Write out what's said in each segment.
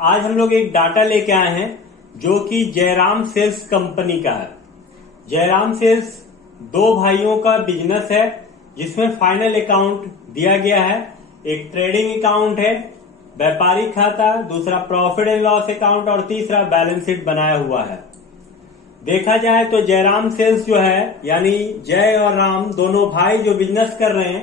आज हम लोग एक डाटा लेके आए हैं जो कि जयराम सेल्स कंपनी का है। जयराम सेल्स दो भाइयों का बिजनेस है जिसमें फाइनल अकाउंट दिया गया है। एक ट्रेडिंग अकाउंट है, व्यापारिक खाता, दूसरा प्रॉफिट एंड लॉस अकाउंट और तीसरा बैलेंस शीट बनाया हुआ है। देखा जाए तो जयराम सेल्स जो है यानी जय और राम दोनों भाई जो बिजनेस कर रहे हैं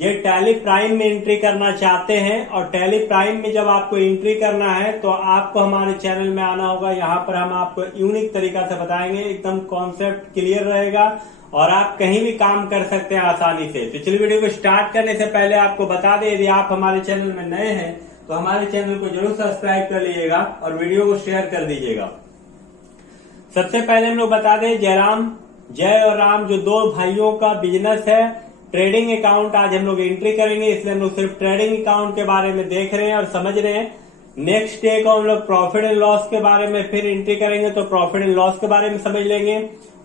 ये टैली प्राइम में एंट्री करना चाहते हैं। और टैली प्राइम में जब आपको एंट्री करना है तो आपको हमारे चैनल में आना होगा। यहाँ पर हम आपको यूनिक तरीका से बताएंगे, एकदम कॉन्सेप्ट क्लियर रहेगा और आप कहीं भी काम कर सकते हैं आसानी से। तो चलिए वीडियो को स्टार्ट करने से पहले आपको बता दें, यदि आप हमारे चैनल में नए हैं तो हमारे चैनल को जरूर सब्सक्राइब कर लीजिएगा और वीडियो को शेयर कर दीजिएगा। सबसे पहले हम लोग बता दें, जय और राम जो दो भाइयों का बिजनेस है, ट्रेडिंग अकाउंट आज हम लोग एंट्री करेंगे, इसलिए हम लोग सिर्फ ट्रेडिंग अकाउंट के बारे में देख रहे हैं और समझ रहे हैं। नेक्स्ट डे को हम लोग प्रॉफिट एंड लॉस के बारे में फिर एंट्री करेंगे तो प्रॉफिट एंड लॉस के बारे में समझ लेंगे।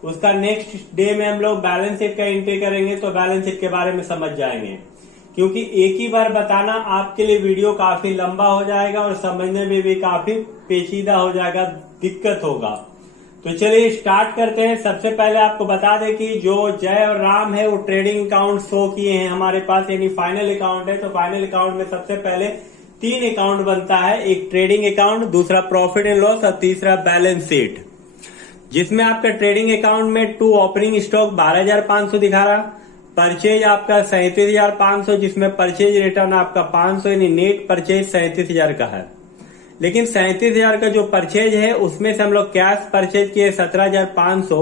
उसका नेक्स्ट डे में हम लोग बैलेंस शीट का एंट्री करेंगे तो बैलेंस शीट के बारे में समझ जाएंगे। क्योंकि एक ही बार बताना आपके लिए वीडियो काफी लंबा हो जाएगा और समझने में भी काफी पेचीदा हो जाएगा, दिक्कत होगा। तो चलिए स्टार्ट करते हैं। सबसे पहले आपको बता दें कि जो जय और राम है वो ट्रेडिंग अकाउंट शो किए हैं हमारे पास, यानी फाइनल अकाउंट है। तो फाइनल अकाउंट में सबसे पहले 3 अकाउंट बनता है, एक ट्रेडिंग अकाउंट, दूसरा प्रॉफिट एंड लॉस और तीसरा बैलेंस शीट। जिसमें आपका ट्रेडिंग अकाउंट में टू ओपनिंग स्टॉक 12,500 दिखा रहा, परचेज आपका 37,500, जिसमें परचेज रिटर्न आपका 500 यानी नेट परचेज 37,000 का है। लेकिन 37,000 का जो परचेज है उसमें से हम लोग कैश परचेज किए 17,500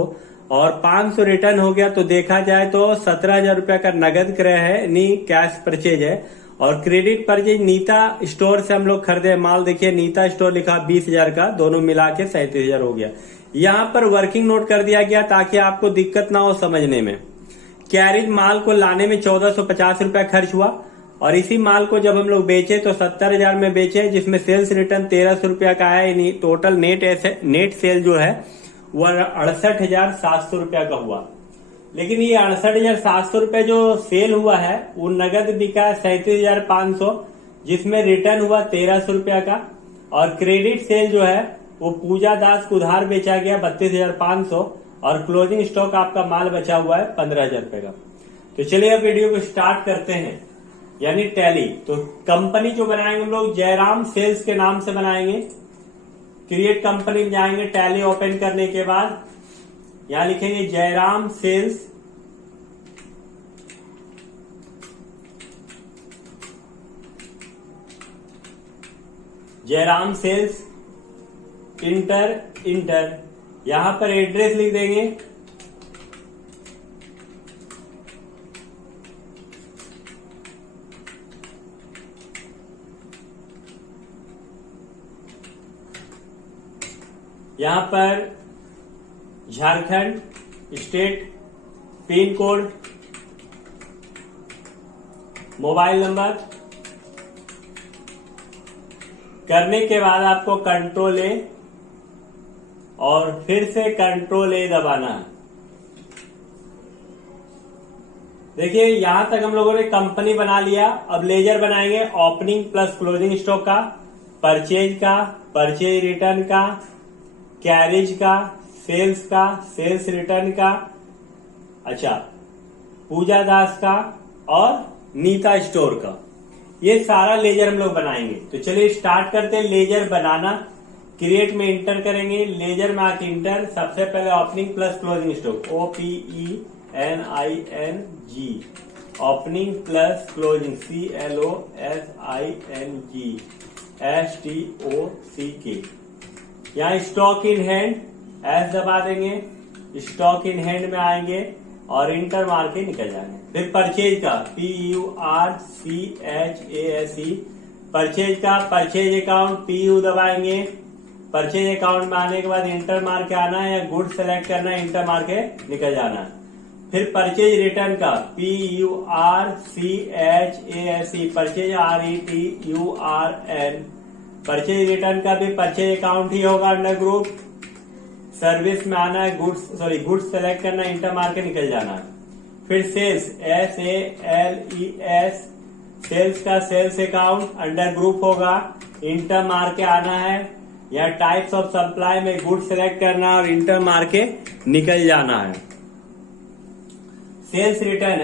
और 500 रिटर्न हो गया। तो देखा जाए तो 17,000 रुपया का नगद क्रय है यानी कैश परचेज है। और क्रेडिट परचेज नीता स्टोर से हम लोग खरीदे माल, देखिए नीता स्टोर लिखा 20,000 का, दोनों मिला के 37,000 हो गया। यहाँ पर वर्किंग नोट कर दिया गया ताकि आपको दिक्कत ना हो समझने में। कैरिज माल को लाने में 1,450 रुपया खर्च हुआ और इसी माल को जब हम लोग बेचे तो 70,000 में बेचे, जिसमें सेल्स रिटर्न 1,300 रुपया का है। यानी टोटल नेट सेल जो है वह 68,700 रुपया का हुआ। लेकिन ये 68,700 रुपया जो सेल हुआ है वो नगद बिका 37,500, जिसमें रिटर्न हुआ 1,300 रुपया का। और क्रेडिट सेल जो है वो पूजा दास को उधार बेचा गया 32,500 और क्लोजिंग स्टॉक आपका माल बचा हुआ है 15,000 रुपए का। तो चलिए अब वीडियो को स्टार्ट करते हैं, यानी टैली। तो कंपनी जो बनाएंगे हम लोग जयराम सेल्स के नाम से बनाएंगे। क्रिएट कंपनी में जाएंगे, टैली ओपन करने के बाद यहां लिखेंगे Jairam sales. Jairam sales enter यहां पर एड्रेस लिख देंगे। यहां पर Jharkhand state, pin code, mobile number. करने के बाद आपको कंट्रोल ए और फिर से कंट्रोल ए दबाना है। देखिए यहां तक हम लोगों ने कंपनी बना लिया। अब लेजर बनाएंगे, ओपनिंग प्लस क्लोजिंग स्टॉक का, परचेज का, परचेज रिटर्न का, कैरेज का, सेल्स का, सेल्स रिटर्न का, अच्छा पूजा दास का और नीता स्टोर का। ये सारा लेजर हम लोग बनाएंगे। तो चलिए स्टार्ट करते हैं। लेजर बनाना, क्रिएट में इंटर करेंगे, लेजर में आके इंटर। सबसे पहले opening plus closing stock, OPENING, opening plus closing CLOSING यहाँ स्टॉक इन हैंड एस दबा देंगे। स्टॉक इन हैंड में आएंगे और इंटर मार के निकल जाएंगे। फिर परचेज का PURCHASE, परचेज का परचेज अकाउंट PU दबाएंगे। परचेज अकाउंट में आने के बाद इंटर मार के आना है या गुड सेलेक्ट करना है, इंटर मार के निकल जाना है। फिर परचेज रिटर्न का PURCHASE, purchase RETURN, purchase return का भी परचेज अकाउंट ही होगा अंडर ग्रुप। सर्विस में आना है, गुड्स सेलेक्ट करना, इंटर मार के निकल जाना है। फिर सेल्स SALES, सेल्स का सेल्स अकाउंट अंडर ग्रुप होगा। इंटर मार के आना है, या टाइप्स ऑफ सप्लाई में गुड सेलेक्ट करना है और इंटर मार के निकल जाना है। Sales return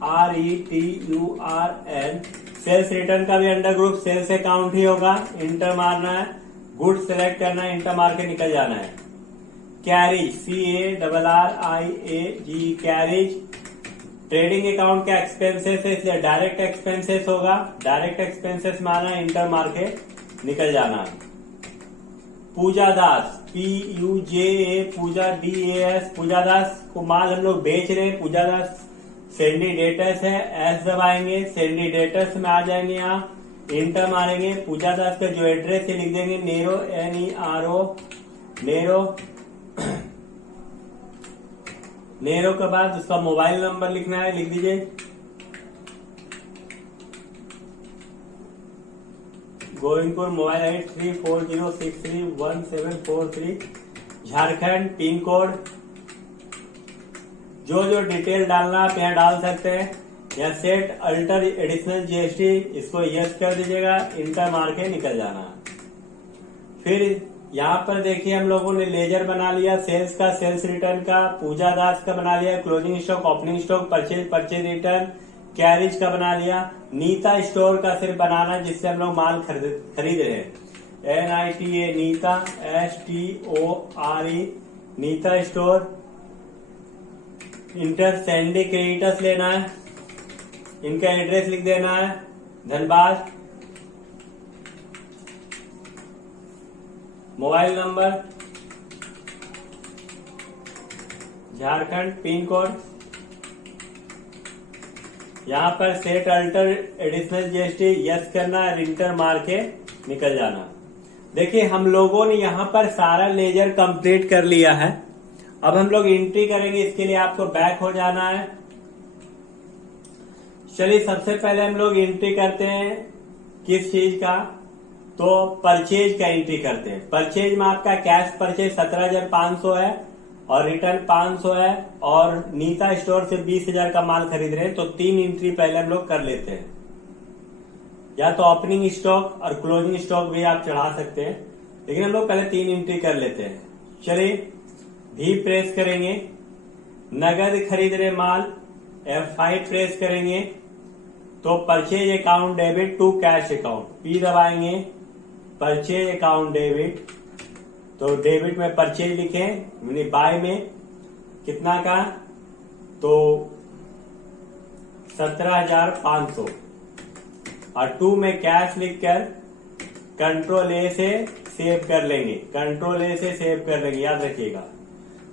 SALESRETURN, sales return का भी अंडर ग्रुप सेल्स अकाउंट ही होगा। इंटर मारना है, गुड सेलेक्ट करना है, इंटर मार के निकल जाना है। Carriage CARRIAG, carriage trading account का एक्सपेंसेस है, इसलिए डायरेक्ट एक्सपेंसेस होगा। डायरेक्ट एक्सपेंसेस मारना है, इंटर मार के निकल जाना है। पूजा दास PUJA, पूजा DAS, पूजा दास को माल हम लोग बेच रहे हैं। पूजा दास सेंडी डेटर्स है, एस दबाएंगे, सेंडी डेटर्स में आ जाएंगे। यहाँ इंटर मारेंगे। पूजा दास का जो एड्रेस है लिख देंगे नेरो, NERO, नेरो के बाद उसका मोबाइल नंबर लिखना है, लिख दीजिए Govindpur, mobile 8340631743, Jharkhand, pin code. जो डिटेल डालना आप यहाँ डाल सकते हैं। या सेट अल्टर एडिशनल GST, इसको यस कर दीजिएगा, इंटर मार के निकल जाना। फिर यहाँ पर देखिए हम लोगों ने लेजर बना लिया, सेल्स का, सेल्स रिटर्न का, पूजा दास का बना लिया, closing stock, opening stock, purchase return, carriage का बना लिया। नीता स्टोर का सिर्फ बनाना जिससे हम लोग माल खरीद रहे हैं, NITA, Nita, STORE, Nita store. Enter sundry creditors लेना है, इनका एड्रेस लिख देना है, Dhanbad, mobile number, Jharkhand, pin code. यहाँ पर set alter additional GST yes करना है, इंटर मार के निकल जाना। देखिए हम लोगों ने यहाँ पर सारा लेजर कंप्लीट कर लिया है। अब हम लोग एंट्री करेंगे, इसके लिए आपको बैक हो जाना है। चलिए सबसे पहले हम लोग एंट्री करते हैं किस चीज का, तो परचेज का एंट्री करते हैं। परचेज में आपका कैश परचेज 17,500 है और रिटर्न 500 है, और नीता स्टोर से 20,000 का माल खरीद रहे हैं, तो 3 एंट्री पहले हम लोग कर लेते हैं। या तो ओपनिंग स्टॉक और क्लोजिंग स्टॉक भी आप चढ़ा सकते हैं, लेकिन हम लोग पहले 3 एंट्री कर लेते हैं। चलिए भी प्रेस करेंगे, नगद खरीद रहे माल, F5 प्रेस करेंगे तो purchase account debit to cash account, P दबाएंगे, परचेज अकाउंट डेबिट, तो डेबिट में परचेज लिखें, यानी बाय में कितना का, तो 17,500, और टू में कैश लिखकर कंट्रोल A से सेव कर लेंगे, कंट्रोल A से सेव कर लेंगे, याद रखिएगा।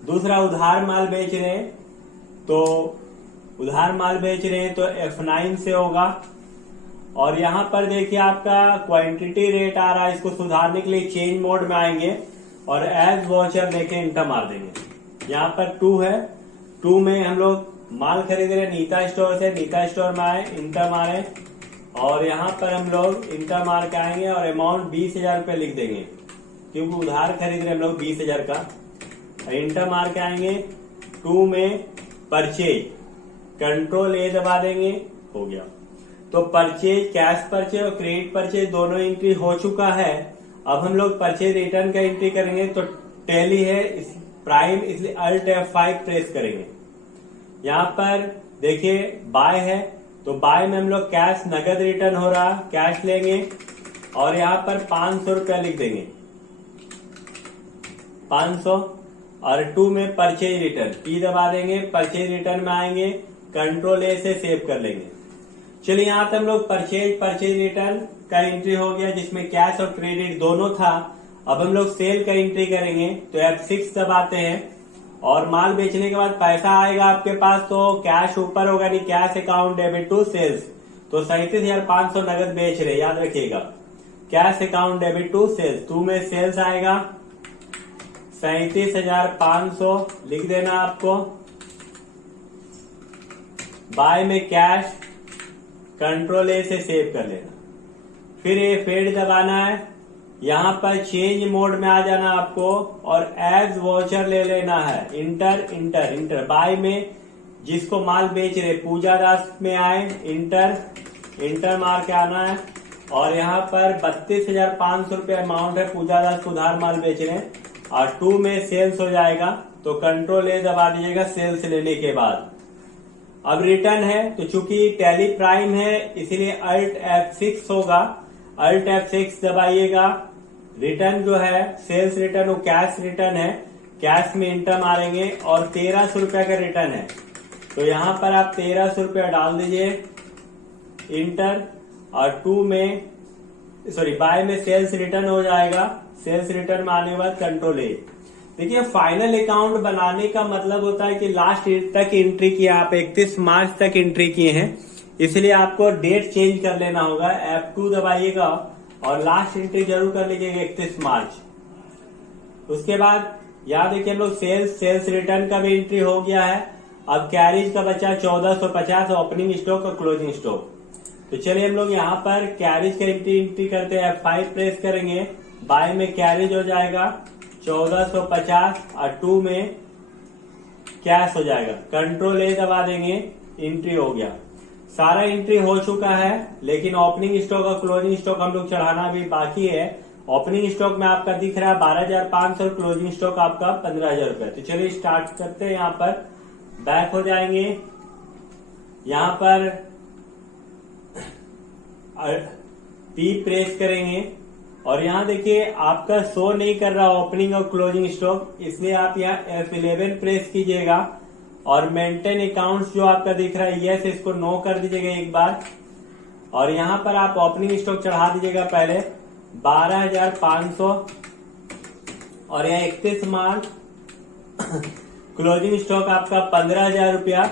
दूसरा उधार माल बेच रहे हैं, तो उधार माल बेच रहे हैं तो F9 से होगा। और यहाँ पर देखिए आपका क्वांटिटी रेट आ रहा है, इसको सुधारने के लिए चेंज मोड में आएंगे और एज वॉचर लेके इंटर मार देंगे। यहाँ पर 2 है, 2 में हम लोग माल खरीद रहे नीता स्टोर से, नीता स्टोर में आए, इंटर मारे, और यहाँ पर हम लोग इंटर मार के आएंगे और अमाउंट 20,000 रुपये लिख देंगे, क्योंकि उधार खरीद रहे हम लोग 20,000 का। इंटर मार के आएंगे, 2 में परचेज, कंट्रोल A दबा देंगे, हो गया। तो परचेज, कैश परचेज और क्रेडिट परचेज दोनों एंट्री हो चुका है। अब हम लोग परचेज रिटर्न का एंट्री करेंगे, तो टैली है प्राइम, इसलिए अल्ट F5 प्रेस करेंगे। यहाँ पर देखिए बाय है, तो बाय में हम लोग कैश नगद रिटर्न हो रहा, कैश लेंगे और यहाँ पर 500 रुपया लिख देंगे, 500, और 2 में परचेज रिटर्न, P दबा देंगे, परचेज रिटर्न में आएंगे, कंट्रोल A से सेव कर लेंगे। चलिए यहाँ तक हम लोग परचेज रिटर्न का एंट्री हो गया, जिसमें कैश और क्रेडिट दोनों था। अब हम लोग सेल का एंट्री करेंगे, तो F6 दबाते हैं और माल बेचने के बाद पैसा आएगा आपके पास, तो कैश ऊपर होगा, नहीं cash account debit to sales, तो 37,500 नगद बेच रहे, याद रखिएगा, cash account debit to sales. 2 में सेल्स आएगा 37,500 लिख देना आपको, बाय में कैश, कंट्रोल A से सेव कर लेना। फिर ये फेड दबाना है, यहाँ पर चेंज मोड में आ जाना आपको और एज वॉचर ले लेना है, इंटर इंटर इंटर। बाय में जिसको माल बेच रहे पूजा दास में आए, इंटर इंटर मार के आना है, और यहाँ पर 32,500 रुपये अमाउंट है, पूजा दास उधार माल बेच रहे हैं। और 2 में सेल्स हो जाएगा तो कंट्रोल ए दबा दीजिएगा सेल्स लेने के बाद। अब रिटर्न है तो चूंकि टैली प्राइम है इसीलिए अल्ट F6 होगा, अल्ट F6 दबाइएगा। रिटर्न जो है सेल्स रिटर्न वो कैश रिटर्न है, कैश में इंटर मारेंगे और 1300 रुपये का रिटर्न है तो यहाँ पर आप 1300 रुपया डाल दीजिए इंटर। और 2 में बाय में सेल्स रिटर्न हो जाएगा, सेल्स रिटर्न में आने के बाद कंट्रोल ए। देखिए फाइनल अकाउंट बनाने का मतलब होता है कि लास्ट तक एंट्री किया, आप 31 मार्च तक एंट्री किए हैं इसलिए आपको डेट चेंज कर लेना होगा। F2 दबाइएगा और लास्ट एंट्री जरूर कर लीजिएगा 31 मार्च। उसके बाद यहाँ देखिए हम लोग सेल्स रिटर्न का भी एंट्री हो गया है। अब कैरिज का बचा 1450 ओपनिंग स्टॉक और क्लोजिंग स्टॉक। तो चलिए हम लोग यहाँ पर कैरिज का एंट्री करते हैं, F5 प्रेस करेंगे, बाय में कैरिज हो जाएगा 1450 और 2 में कैश हो जाएगा, कंट्रोल ए दबा देंगे, एंट्री हो गया। सारा एंट्री हो चुका है लेकिन ओपनिंग स्टॉक और क्लोजिंग स्टॉक हम लोग चढ़ाना भी बाकी है। ओपनिंग स्टॉक में आपका दिख रहा है 12,500, क्लोजिंग स्टॉक आपका 15,000 रुपए। तो चलिए स्टार्ट करते हैं। यहाँ पर बैक हो जाएंगे, यहाँ पर पी प्रेस करेंगे और यहाँ देखिए आपका शो नहीं कर रहा ओपनिंग और क्लोजिंग स्टॉक, इसलिए आप यहाँ F11 प्रेस कीजिएगा और मेंटेन अकाउंट्स जो आपका दिख रहा है यस, इसको नो कर दीजिएगा एक बार। और यहाँ पर आप ओपनिंग स्टॉक चढ़ा दीजिएगा पहले 12,500 और यहाँ 31 मार्च क्लोजिंग स्टॉक आपका 15,000 रुपया।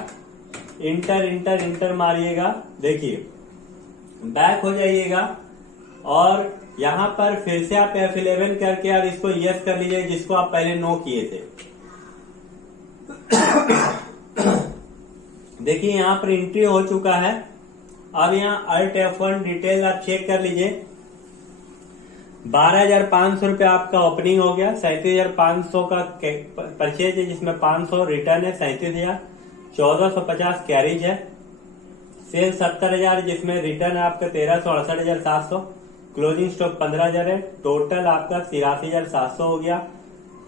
इंटर इंटर इंटर मारिएगा, देखिए बैक हो जाइएगा और यहाँ पर फिर से आप F11 करके और इसको यस कर लीजिए जिसको आप पहले नो किए थे। देखिए यहाँ पर एंट्री हो चुका है। अब यहाँ अल्ट F1 डिटेल आप चेक कर लीजिए, 12,500 रुपया आपका ओपनिंग हो गया, 37,500 का परचेज है जिसमें 500 रिटर्न है, 37,000, 1450 कैरिज है, सेल 70,000 जिसमें रिटर्न है आपका 13,68,700, क्लोजिंग स्टॉक 15,000 है, टोटल आपका 83,700 हो गया।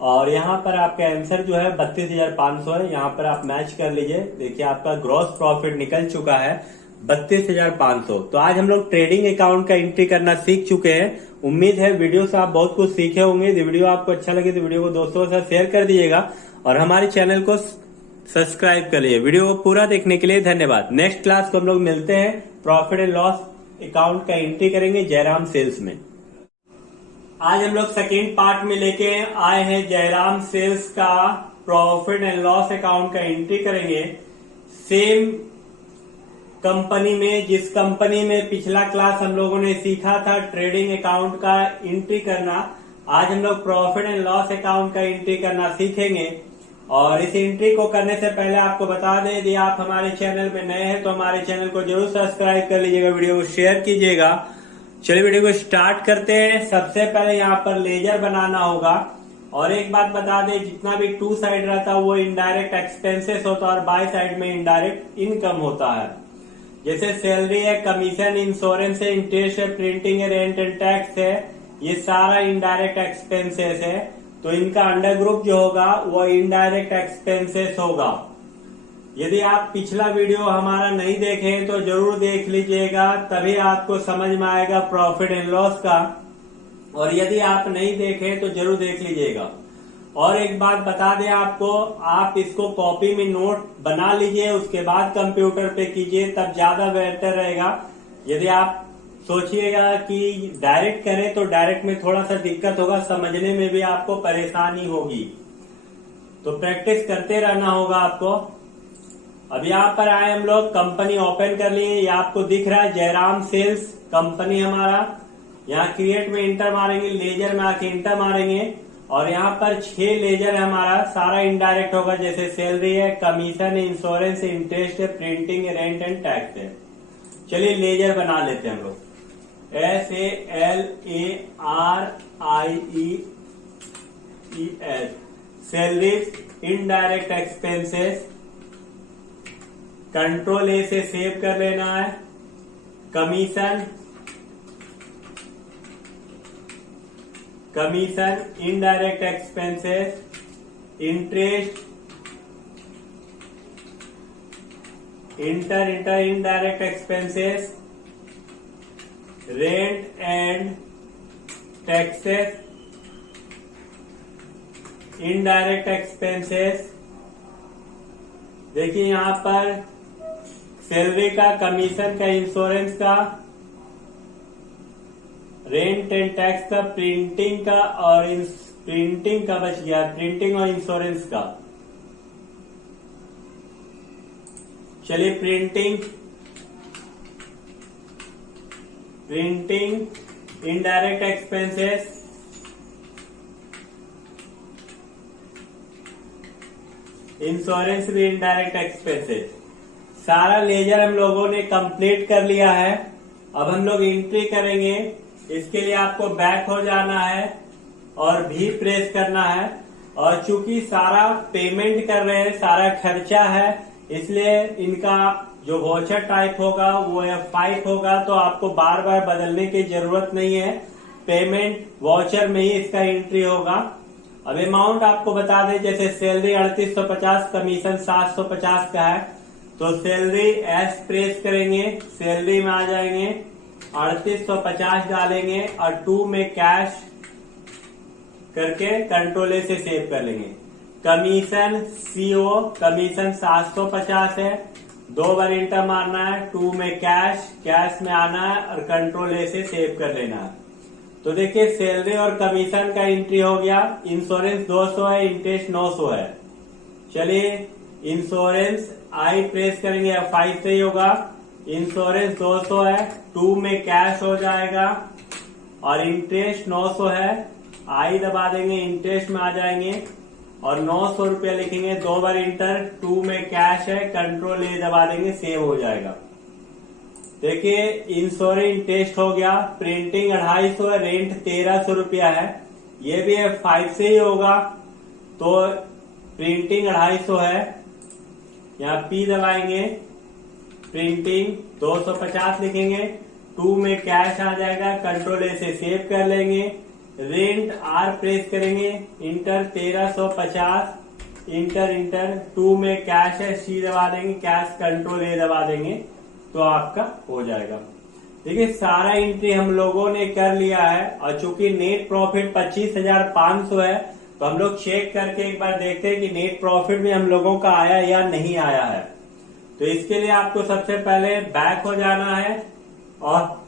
और यहाँ पर आपका आंसर जो है 32,500 है, यहाँ पर आप मैच कर लीजिए। देखिए आपका ग्रॉस प्रॉफिट निकल चुका है 32,500। तो आज हम लोग ट्रेडिंग अकाउंट का एंट्री करना सीख चुके हैं। उम्मीद है वीडियो से आप बहुत कुछ सीखे होंगे। यदि वीडियो आपको अच्छा लगे तो वीडियो को दोस्तों के साथ शेयर कर दीजिएगा और हमारे चैनल को सब्सक्राइब कर लीजिए। वीडियो को पूरा देखने के लिए धन्यवाद। नेक्स्ट क्लास को हम लोग मिलते हैं, प्रॉफिट एंड लॉस अकाउंट का एंट्री करेंगे जयराम सेल्स में। आज हम लोग सेकेंड पार्ट में लेके आए हैं जयराम सेल्स का प्रॉफिट एंड लॉस अकाउंट का एंट्री करेंगे। सेम कंपनी में, जिस कंपनी में पिछला क्लास हम लोगों ने सीखा था ट्रेडिंग अकाउंट का एंट्री करना, आज हम लोग प्रॉफिट एंड लॉस अकाउंट का एंट्री करना सीखेंगे। और इस एंट्री को करने से पहले आपको बता दें, यदि आप हमारे चैनल में नए हैं तो हमारे चैनल को जरूर सब्सक्राइब कर लीजिएगा, वीडियो को शेयर कीजिएगा। चलिए वीडियो को स्टार्ट करते हैं। सबसे पहले यहाँ पर लेजर बनाना होगा। और एक बात बता दें, जितना भी 2 साइड रहता है वो इनडायरेक्ट एक्सपेंसेस होता है और बाय साइड में इनडायरेक्ट इनकम होता है। जैसे सैलरी है, कमीशन, इंश्योरेंस है, इंटरेस्ट है, प्रिंटिंग है, रेंट एंड टैक्स है, ये सारा इनडायरेक्ट एक्सपेंसेस है। तो इनका अंडर ग्रुप जो होगा वो इनडायरेक्ट एक्सपेंसेस होगा। यदि आप पिछला वीडियो हमारा नहीं देखे तो जरूर देख लीजिएगा, तभी आपको समझ में आएगा प्रॉफिट एंड लॉस का। और यदि आप नहीं देखे तो जरूर देख लीजिएगा। और एक बात बता दें आपको, आप इसको कॉपी में नोट बना लीजिए, उसके बाद कंप्यूटर पे कीजिए, तब ज्यादा बेहतर रहेगा। यदि आप सोचिएगा कि डायरेक्ट करें तो डायरेक्ट में थोड़ा सा दिक्कत होगा, समझने में भी आपको परेशानी होगी। तो प्रैक्टिस करते रहना होगा आपको। अब यहाँ पर आए हम लोग, कंपनी ओपन कर लिए, ये आपको दिख रहा है जयराम सेल्स कंपनी हमारा। यहाँ क्रिएट में इंटर मारेंगे, लेजर में आके इंटर मारेंगे और यहाँ पर 6 लेजर है हमारा, सारा इनडायरेक्ट होगा। जैसे सैलरी है, कमीशन है, इंश्योरेंस है, इंटरेस्ट है, प्रिंटिंग है, रेंट एंड टैक्स है। चलिए लेजर बना लेते हैं हम लोग। SALARIES, salaries, indirect expenses, control ए से सेव कर लेना है। Commission, commission, indirect expenses, interest, indirect expenses, rent and taxes, indirect expenses. देखिए यहां पर सैलरी का, कमीशन का, इंश्योरेंस का, रेंट एंड टैक्स का, प्रिंटिंग का और प्रिंटिंग का बच गया, प्रिंटिंग और इंश्योरेंस का। चलिए प्रिंटिंग, इनडायरेक्ट एक्सपेंसेस, इंश्योरेंस भी इनडायरेक्ट एक्सपेंसेस, सारा लेजर हम लोगों ने कंप्लीट कर लिया है। अब हम लोग एंट्री करेंगे। इसके लिए आपको बैक हो जाना है और भी प्रेस करना है। और चूंकि सारा पेमेंट कर रहे हैं, सारा खर्चा है, इसलिए इनका जो वॉचर टाइप होगा वो F5 होगा, तो आपको बार बार बदलने की जरूरत नहीं है। पेमेंट वॉचर में ही इसका एंट्री होगा। अब अमाउंट आपको बता दें, जैसे सैलरी 3850, कमीशन 750 का है, तो सैलरी एस प्रेस करेंगे, सैलरी में आ जाएंगे, 3850 डालेंगे और 2 में कैश करके कंट्रोल ए से सेव कर लेंगे। कमीशन CO, कमीशन 750 है, 2 बार इंटर मारना है, 2 में कैश में आना है और कंट्रोल ए से सेव कर लेना है। तो देखिए सैलरी और कमीशन का एंट्री हो गया। इंश्योरेंस 200 है, इंटरेस्ट 900 है। चलिए इंश्योरेंस आई प्रेस करेंगे, F5 से ही होगा। इंश्योरेंस 200 है, 2 में कैश हो जाएगा और इंटरेस्ट 900 है, आई दबा देंगे, इंटरेस्ट में आ जाएंगे और 900 रुपया लिखेंगे, 2 बार इंटर, 2 में कैश है, कंट्रोल ए दबा देंगे, सेव हो जाएगा। देखिए इंश्योरेंस इंटरेस्ट हो गया। प्रिंटिंग 250 है, रेंट 1300 रुपया है, ये भी F5 से ही होगा, तो प्रिंटिंग 250 है, यहाँ P दबाएंगे, प्रिंटिंग 250 लिखेंगे, 2 में कैश आ जाएगा, कंट्रोल ए से सेव कर लेंगे। रेंट R प्रेस करेंगे, इंटर 1350, इंटर 2 में कैश है, C दबा देंगे, कैश कंट्रोल ए दबा देंगे, तो आपका हो जाएगा। देखिए सारा एंट्री हम लोगों ने कर लिया है। और चूंकि नेट प्रॉफिट 25,500 है, तो हम लोग चेक करके एक बार देखते हैं कि नेट प्रॉफिट भी हम लोगों का आया या नहीं आया है। तो इसके लिए आपको सबसे पहले बैक हो जाना है और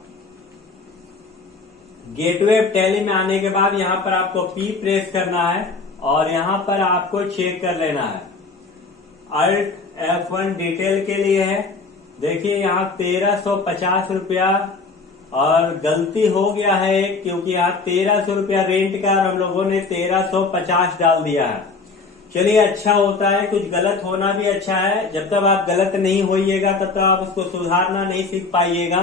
गेटवे टैली में आने के बाद यहाँ पर आपको P प्रेस करना है और यहाँ पर आपको चेक कर लेना है। Alt F1 डिटेल के लिए है। देखिए यहाँ 1350 रुपया और गलती हो गया है, क्योंकि यहाँ 1300 रुपया रेंट का और हम लोगों ने 1350 डाल दिया है। चलिए अच्छा होता है, कुछ गलत होना भी अच्छा है। जब तक आप गलत नहीं होइएगा तब तक आप उसको सुधारना नहीं सीख पाइएगा।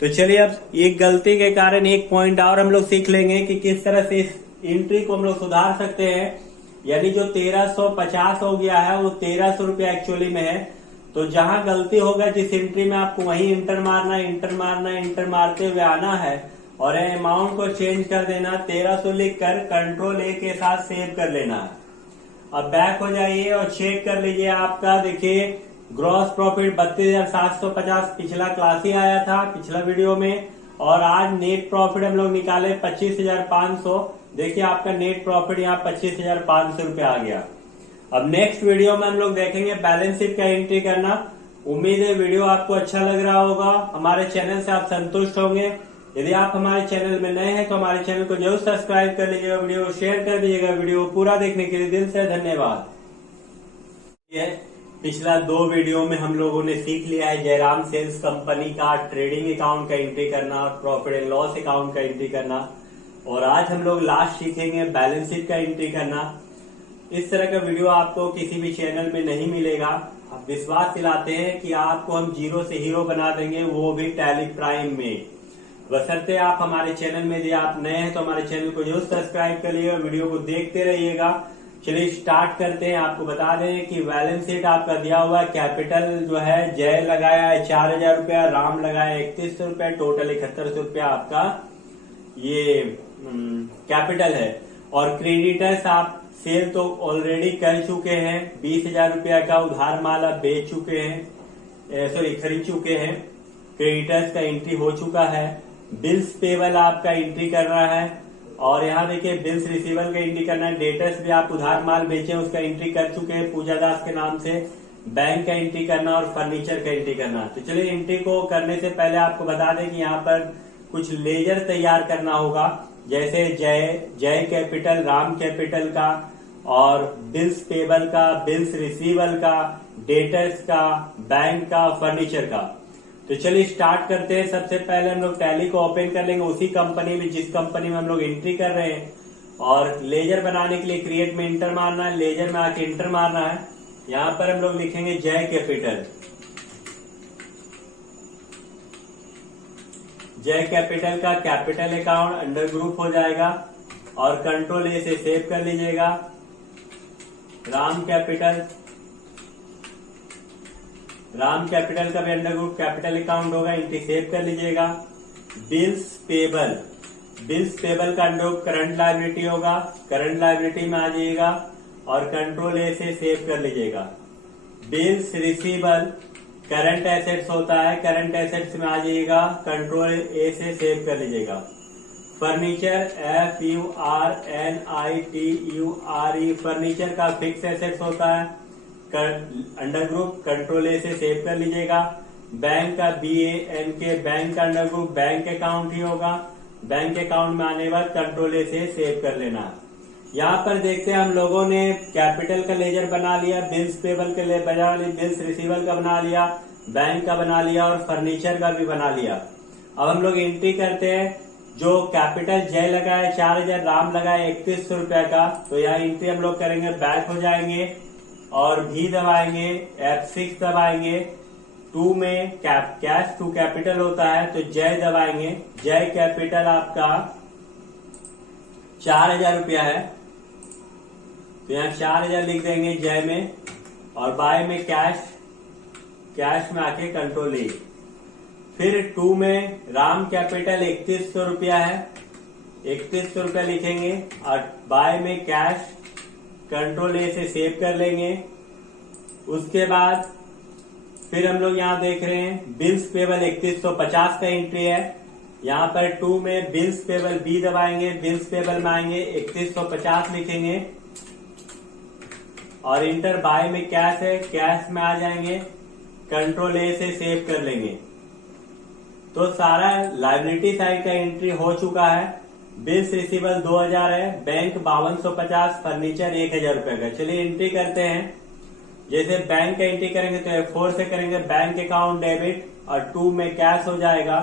तो चलिए अब एक गलती के कारण एक पॉइंट और हम लोग सीख लेंगे कि किस तरह से इस एंट्री को हम लोग सुधार सकते हैं। यानी जो 1350 हो गया है वो 1300 रुपया एक्चुअली में है। तो जहां गलती होगा जिस एंट्री में आपको वहीं इंटर मारना, इंटर मारते हुए आना है और अमाउंट को चेंज कर देना, 1300 लिख कर कंट्रोल ए के साथ सेव कर लेना है। अब बैक हो जाइए और चेक कर लीजिए आपका। देखिए ग्रॉस प्रॉफिट 32,750 पिछला क्लास ही आया था, पिछला वीडियो में, और आज नेट प्रॉफिट हम लोग निकाले 25,500। देखिए आपका नेट प्रॉफिट यहाँ 25,500 रुपया आ गया। अब नेक्स्ट वीडियो में हम लोग देखेंगे बैलेंस शीट का एंट्री करना। उम्मीद है वीडियो आपको अच्छा लग रहा होगा, हमारे चैनल से आप संतुष्ट होंगे। यदि आप हमारे चैनल में नए हैं तो हमारे चैनल को जरूर सब्सक्राइब कर लीजिएगा, वीडियो को शेयर कर दीजिएगा। वीडियो को पूरा देखने के लिए दिल से धन्यवाद। पिछला 2 वीडियो में हम लोगों ने सीख लिया है जयराम सेल्स कंपनी का ट्रेडिंग अकाउंट का एंट्री करना और प्रॉफिट एंड लॉस अकाउंट का एंट्री करना, और आज हम लोग लास्ट सीखेंगे बैलेंस शीट का एंट्री करना। इस तरह का वीडियो आपको किसी भी चैनल में नहीं मिलेगा। आप विश्वास दिलाते हैं कि आपको हम जीरो से हीरो बना देंगे, वो भी टैली प्राइम में। बशर्ते आप हमारे चैनल में, यदि आप नए हैं तो हमारे चैनल को जरूर सब्सक्राइब करिएगा, वीडियो को देखते रहिएगा। चलिए स्टार्ट करते हैं। आपको बता दें कि बैलेंस शीट आपका दिया हुआ है। कैपिटल जो है जय लगाया है 4000 रुपया, राम लगाया 3100 रुपया, टोटल 7100 रुपया आपका ये कैपिटल है। और क्रेडिटर्स आप सेल तो ऑलरेडी कर चुके हैं, 20,000 रुपया का उधार माल आप बेच चुके हैं, सॉरी खरीद चुके हैं। क्रेडिटर्स का एंट्री हो चुका है। बिल्स पेबल आपका एंट्री करना है, और यहाँ देखिए बिल्स रिसीवेबल का एंट्री करना है। डेटर्स भी आप उधार माल बेचे उसका एंट्री कर चुके हैं पूजा दास के नाम से। बैंक का एंट्री करना और फर्नीचर का एंट्री करना। तो चलिए एंट्री को करने से पहले आपको बता दें कि यहाँ पर कुछ लेजर तैयार करना होगा, जैसे जय कैपिटल, राम कैपिटल का, और बिल्स पेबल का, बिल्स रिसीवेबल का, डेटर्स का, बैंक का, फर्नीचर का। तो चलिए स्टार्ट करते हैं। सबसे पहले हम लोग टैली को ओपन कर लेंगे उसी कंपनी में जिस कंपनी में हम लोग एंट्री कर रहे हैं, और लेजर बनाने के लिए क्रिएट में इंटर मारना है, लेजर में आके इंटर मारना है। यहाँ पर हम लोग लिखेंगे जय कैपिटल। जय कैपिटल का कैपिटल अकाउंट अंडर ग्रुप हो जाएगा, और कंट्रोल ए से सेव कर लीजिएगा। राम कैपिटल का भी अंडर ग्रुप कैपिटल अकाउंट होगा, एंट्री सेव कर लीजिएगा। बिल्स पेबल का अंडर ग्रुप करंट लायबिलिटी होगा, करंट लायबिलिटी में आ जाइएगा, और कंट्रोल ए से सेव कर लीजिएगा। बिल्स रिसीवेबल करंट एसेट्स होता है, करंट एसेट्स में आ जाइएगा, कंट्रोल ए से सेव कर लीजिएगा। फर्नीचर FURNITURE फर्नीचर का फिक्स एसेट्स होता है, अंडर ग्रुप कंट्रोल ए से सेव कर लीजिएगा। बैंक का BANK बैंक का अंडर ग्रुप बैंक अकाउंट ही होगा, बैंक अकाउंट में आने के बाद कंट्रोल ए से सेव कर लेना। यहाँ पर देखते हैं हम लोगों ने कैपिटल का लेजर बना लिया, बिल्स पेबल का बना लिया, बिल्स रिसीवेबल का बना लिया, बैंक का बना लिया, और फर्नीचर का भी बना लिया। अब हम लोग एंट्री करते हैं। जो कैपिटल जय लगा है 4,000, राम लगा है 3100 रुपया का, तो यहाँ एंट्री हम लोग करेंगे, बैक हो जाएंगे और भी दबाएंगे, F6 दबाएंगे। 2 में कैश टू कैपिटल होता है तो जय दबाएंगे। जय कैपिटल आपका 4,000 रुपया है, तो यहाँ 4,000 लिख देंगे जय में, और बाय में कैश में आके कंट्रोल ए। फिर 2 में राम कैपिटल 3100 रुपया है, 3100 रुपया लिखेंगे, और बाय में कैश कंट्रोल ए से सेव कर लेंगे। उसके बाद फिर हम लोग यहाँ देख रहे हैं बिल्स पेबल 3150 का एंट्री है। यहाँ पर 2 में बिल्स पेबल बी दबाएंगे, बिल्स पेबल में आएंगे 3150 लिखेंगे, और इंटर। बाय में कैश है, कैश में आ जाएंगे, कंट्रोल ए से सेव कर लेंगे। तो सारा लायबिलिटी साइड का एंट्री हो चुका है। बिल्स रिसीवेबल 2,000 है, बैंक 5250, फर्नीचर 1,000 रुपए का। चलिए एंट्री करते हैं। जैसे बैंक का एंट्री करेंगे तो F4 से करेंगे, बैंक अकाउंट डेबिट, और 2 में कैश हो जाएगा,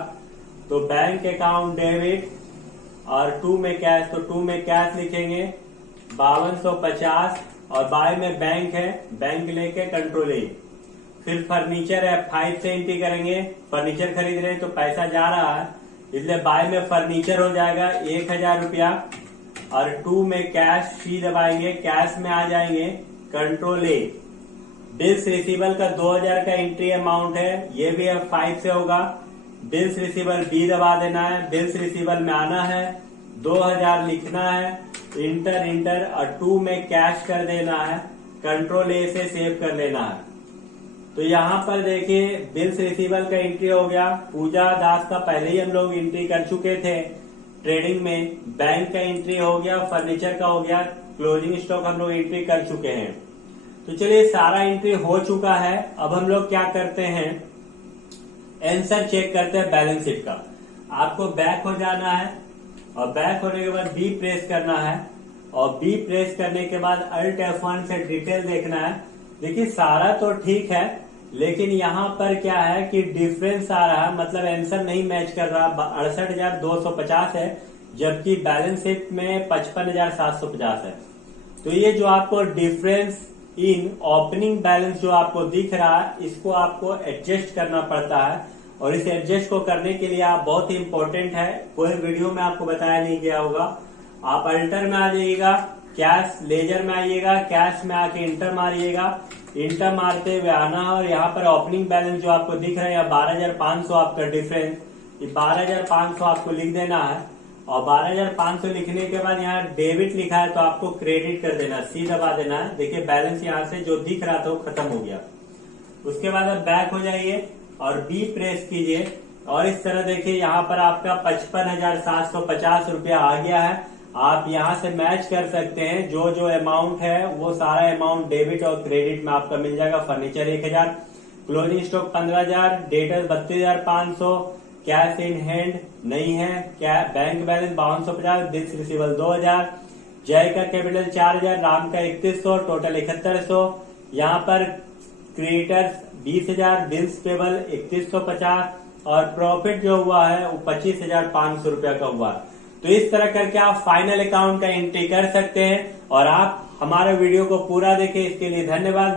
तो बैंक अकाउंट डेबिट और 2 में कैश, तो 2 में कैश लिखेंगे 5250, और बाय में बैंक है, बैंक लेके कंट्रोल ए। फिर फर्नीचर है, F5 से एंट्री करेंगे, फर्नीचर खरीद रहे हैं तो पैसा जा रहा है, इसलिए बाय में फर्नीचर हो जाएगा 1,000 रुपया, और 2 में कैश सी दबाएंगे, कैश में आ जाएंगे, कंट्रोल ए। बिल्स रिसीवेबल का 2,000 का एंट्री अमाउंट है, ये भी F5 से होगा। बिल्स रिसीवेबल बी दबा देना है, बिल्स रिसीवेबल में आना है, 2,000 लिखना है, इंटर, और 2 में कैश कर देना है, कंट्रोल ए से सेव कर लेना है। तो यहाँ पर देखिए बिल्स रिसीवेबल का एंट्री हो गया। पूजा दास का पहले ही हम लोग एंट्री कर चुके थे ट्रेडिंग में। बैंक का एंट्री हो गया, फर्नीचर का हो गया, क्लोजिंग स्टॉक हम लोग एंट्री कर चुके हैं। तो चलिए सारा एंट्री हो चुका है। अब हम लोग क्या करते हैं, आंसर चेक करते हैं बैलेंस शीट का। आपको बैक हो जाना है, और बैक होने के बाद बी प्रेस करना है, और बी प्रेस करने के बाद अल्ट F1 से डिटेल देखना है। देखिए सारा तो ठीक है, लेकिन यहाँ पर क्या है कि डिफरेंस आ रहा है, मतलब आंसर नहीं मैच कर रहा। 68,250 है, जबकि बैलेंस शीट में 55,750 है। तो ये जो आपको डिफरेंस इन ओपनिंग बैलेंस जो आपको दिख रहा है, इसको आपको एडजस्ट करना पड़ता है, और इस एडजस्ट को करने के लिए आप बहुत ही इंपॉर्टेंट है, कोई वीडियो में आपको बताया नहीं गया होगा। आप अल्टर में आ जाइएगा, कैश लेजर में आइएगा, कैश में आके इंटर मारिएगा, इंटर मारते हुए आना है, और यहाँ पर ओपनिंग बैलेंस जो आपको दिख रहा है 12,500 आपका डिफरेंस, ये 12,500 आपको लिख देना है। और 12,500 लिखने के बाद यहाँ डेबिट लिखा है तो आपको क्रेडिट कर देना, सी दबा देना है। देखिए बैलेंस यहाँ से जो दिख रहा था वो खत्म हो गया। उसके बाद अब बैक हो जाइए और बी प्रेस कीजिए और इस तरह देखिए यहाँ पर आपका 55,750 रुपया आ गया है। आप यहाँ से मैच कर सकते हैं, जो जो अमाउंट है वो सारा अमाउंट डेबिट और क्रेडिट में आपका मिल जाएगा। Furniture 1,000, closing stock 15,000, debtor 32,500, cash in hand नहीं है, बैंक बैलेंस 5250, बिल्स रिसीवेबल 2,000, जय का कैपिटल 4,000, राम का 3,100, टोटल 7,100। यहाँ पर क्रिएटर्स 20,000, बिल्स पेबल 3,150 और प्रॉफिट जो हुआ है वो 25,500 रुपया का हुआ। तो इस तरह करके आप फाइनल अकाउंट का एंट्री कर सकते हैं। और आप हमारे वीडियो को पूरा देखें, इसके लिए धन्यवाद।